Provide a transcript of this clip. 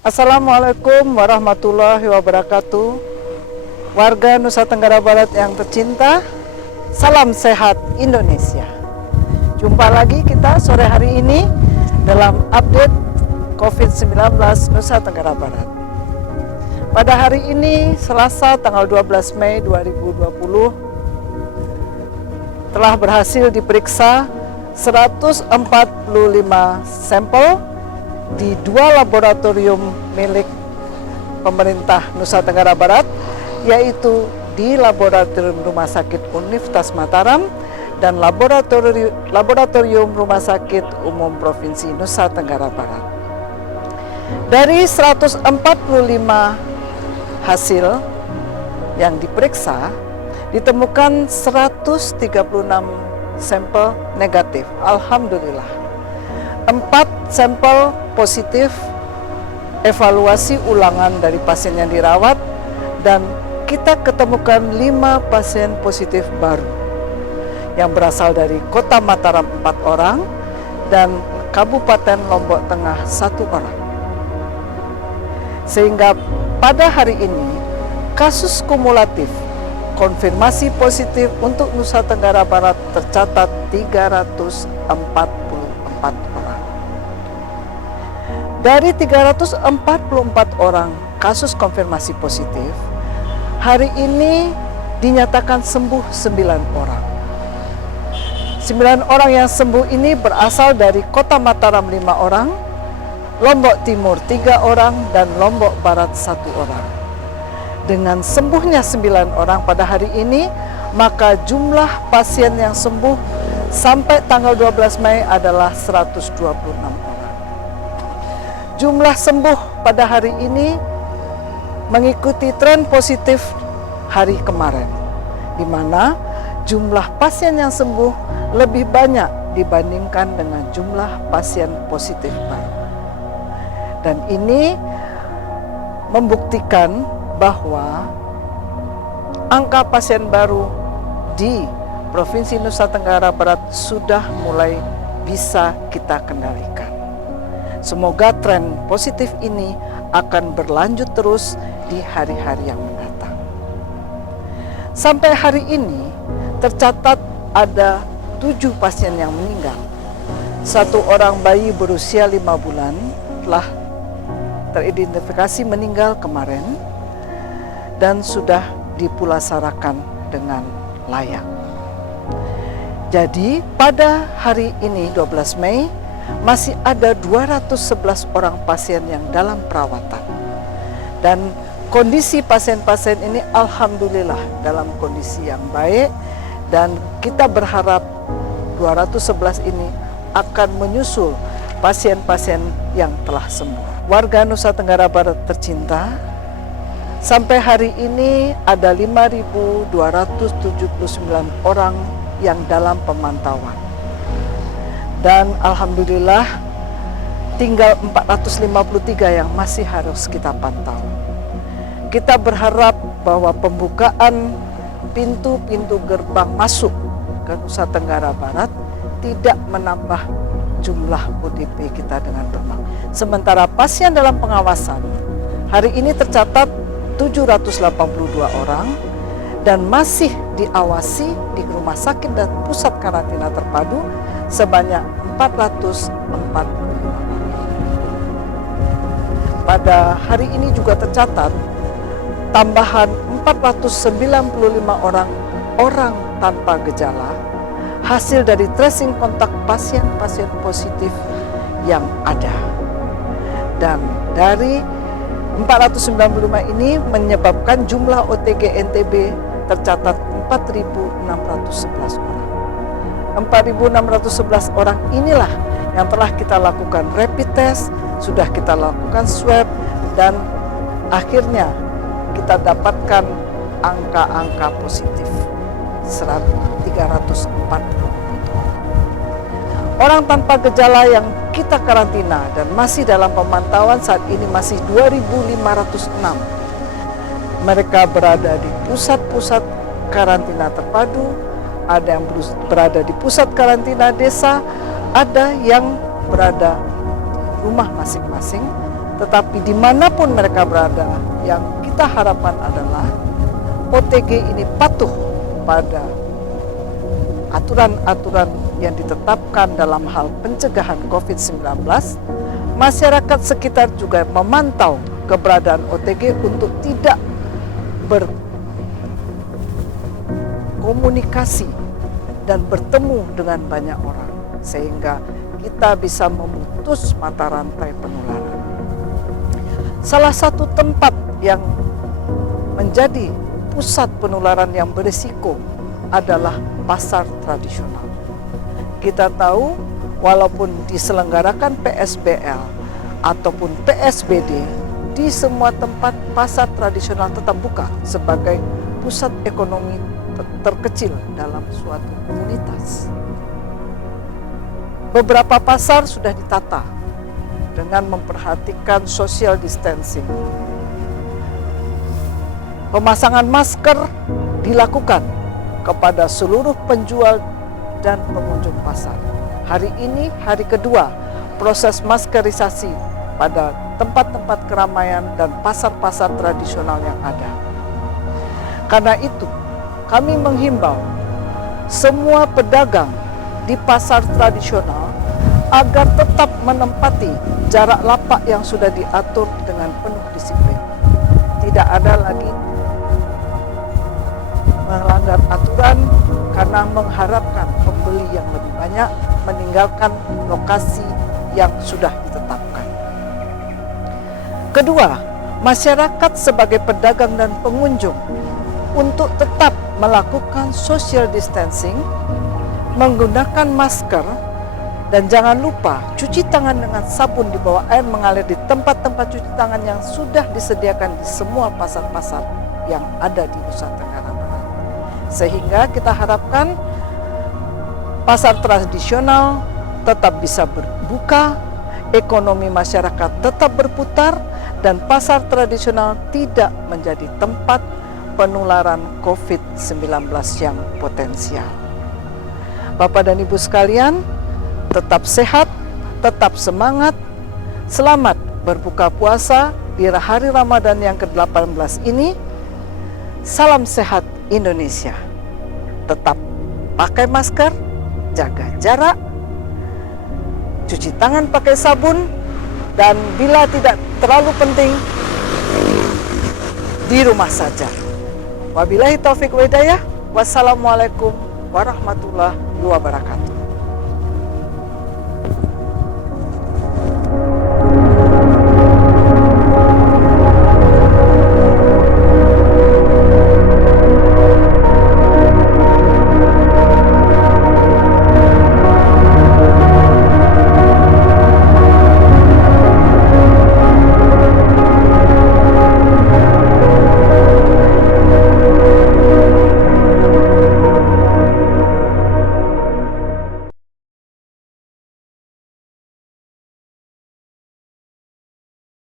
Assalamualaikum warahmatullahi wabarakatuh. Warga Nusa Tenggara Barat yang tercinta, salam sehat Indonesia. Jumpa lagi kita sore hari ini dalam update COVID-19 Nusa Tenggara Barat. Pada hari ini, Selasa tanggal 12 Mei 2020, telah berhasil diperiksa 145 sampel di 2 laboratorium milik pemerintah Nusa Tenggara Barat, yaitu di Laboratorium Rumah Sakit Universitas Mataram dan Laboratorium Rumah Sakit Umum Provinsi Nusa Tenggara Barat. Dari 145 hasil yang diperiksa, ditemukan 136 sampel negatif. Alhamdulillah. 4 sampel positif evaluasi ulangan dari pasien yang dirawat, dan kita ketemukan 5 pasien positif baru yang berasal dari Kota Mataram 4 orang dan Kabupaten Lombok Tengah 1 orang. Sehingga pada hari ini kasus kumulatif konfirmasi positif untuk Nusa Tenggara Barat tercatat 344 orang. Dari 344 orang kasus konfirmasi positif, hari ini dinyatakan sembuh 9 orang. 9 orang yang sembuh ini berasal dari Kota Mataram 5 orang, Lombok Timur 3 orang, dan Lombok Barat 1 orang. Dengan sembuhnya 9 orang pada hari ini, maka jumlah pasien yang sembuh sampai tanggal 12 Mei adalah 126 orang. Jumlah sembuh pada hari ini mengikuti tren positif hari kemarin, di mana jumlah pasien yang sembuh lebih banyak dibandingkan dengan jumlah pasien positif baru. Dan ini membuktikan bahwa angka pasien baru di Provinsi Nusa Tenggara Barat sudah mulai bisa kita kendalikan. Semoga tren positif ini akan berlanjut terus di hari-hari yang mendatang. Sampai hari ini tercatat ada 7 pasien yang meninggal. 1 orang bayi berusia 5 bulan telah teridentifikasi meninggal kemarin dan sudah dipulasarakan dengan layak. Jadi pada hari ini 12 Mei masih ada 211 orang pasien yang dalam perawatan. Dan kondisi pasien-pasien ini alhamdulillah dalam kondisi yang baik, dan kita berharap 211 ini akan menyusul pasien-pasien yang telah sembuh. Warga Nusa Tenggara Barat tercinta, sampai hari ini ada 5.279 orang yang dalam pemantauan. Dan alhamdulillah tinggal 453 yang masih harus kita pantau. Kita berharap bahwa pembukaan pintu-pintu gerbang masuk ke Nusa Tenggara Barat tidak menambah jumlah ODP kita dengan terbang. Sementara pasien dalam pengawasan hari ini tercatat 782 orang dan masih diawasi di rumah sakit dan pusat karantina terpadu sebanyak 445 orang. Pada hari ini juga tercatat tambahan 495 orang tanpa gejala hasil dari tracing kontak pasien-pasien positif yang ada. Dan dari 495 ini menyebabkan jumlah OTG NTB tercatat 4.611 orang. 4.611 orang inilah yang telah kita lakukan rapid test, sudah kita lakukan swab, dan akhirnya kita dapatkan angka-angka positif 344 orang. Orang tanpa gejala yang kita karantina dan masih dalam pemantauan saat ini masih 2.506. Mereka berada di pusat-pusat karantina terpadu, ada yang berada di pusat karantina desa, ada yang berada di rumah masing-masing Tetapi dimanapun mereka berada, yang kita harapkan adalah OTG ini patuh pada aturan-aturan yang ditetapkan dalam hal pencegahan COVID-19. Masyarakat sekitar juga memantau keberadaan OTG untuk tidak berkomunikasi dan bertemu dengan banyak orang, sehingga kita bisa memutus mata rantai penularan. Salah satu tempat yang menjadi pusat penularan yang berisiko adalah pasar tradisional. Kita tahu walaupun diselenggarakan PSBL ataupun PSBD, di semua tempat pasar tradisional tetap buka sebagai pusat ekonomi terkecil dalam suatu komunitas. Beberapa pasar sudah ditata dengan memperhatikan social distancing. Pemasangan masker dilakukan kepada seluruh penjual dan pengunjung pasar. Hari ini hari kedua proses maskerisasi pada tempat-tempat keramaian dan pasar-pasar tradisional yang ada. Karena itu, kami menghimbau semua pedagang di pasar tradisional agar tetap menempati jarak lapak yang sudah diatur dengan penuh disiplin. Tidak ada lagi melanggar aturan karena mengharapkan pembeli yang lebih banyak, meninggalkan lokasi yang sudah ditetapkan. Kedua, masyarakat sebagai pedagang dan pengunjung untuk tetap melakukan social distancing, menggunakan masker, dan jangan lupa cuci tangan dengan sabun di bawah air mengalir di tempat-tempat cuci tangan yang sudah disediakan di semua pasar-pasar yang ada di Nusa Tenggara Barat. Sehingga kita harapkan pasar tradisional tetap bisa berbuka, ekonomi masyarakat tetap berputar, dan pasar tradisional tidak menjadi tempat penularan COVID-19 yang potensial. Bapak dan Ibu sekalian, tetap sehat, tetap semangat, selamat berbuka puasa di hari Ramadan yang ke-18 ini. Salam sehat Indonesia. Tetap pakai masker, jaga jarak, cuci tangan pakai sabun, dan bila tidak terlalu penting, di rumah saja. Wabillahi taufiq wa hidayah. Wassalamualaikum warahmatullahi wabarakatuh.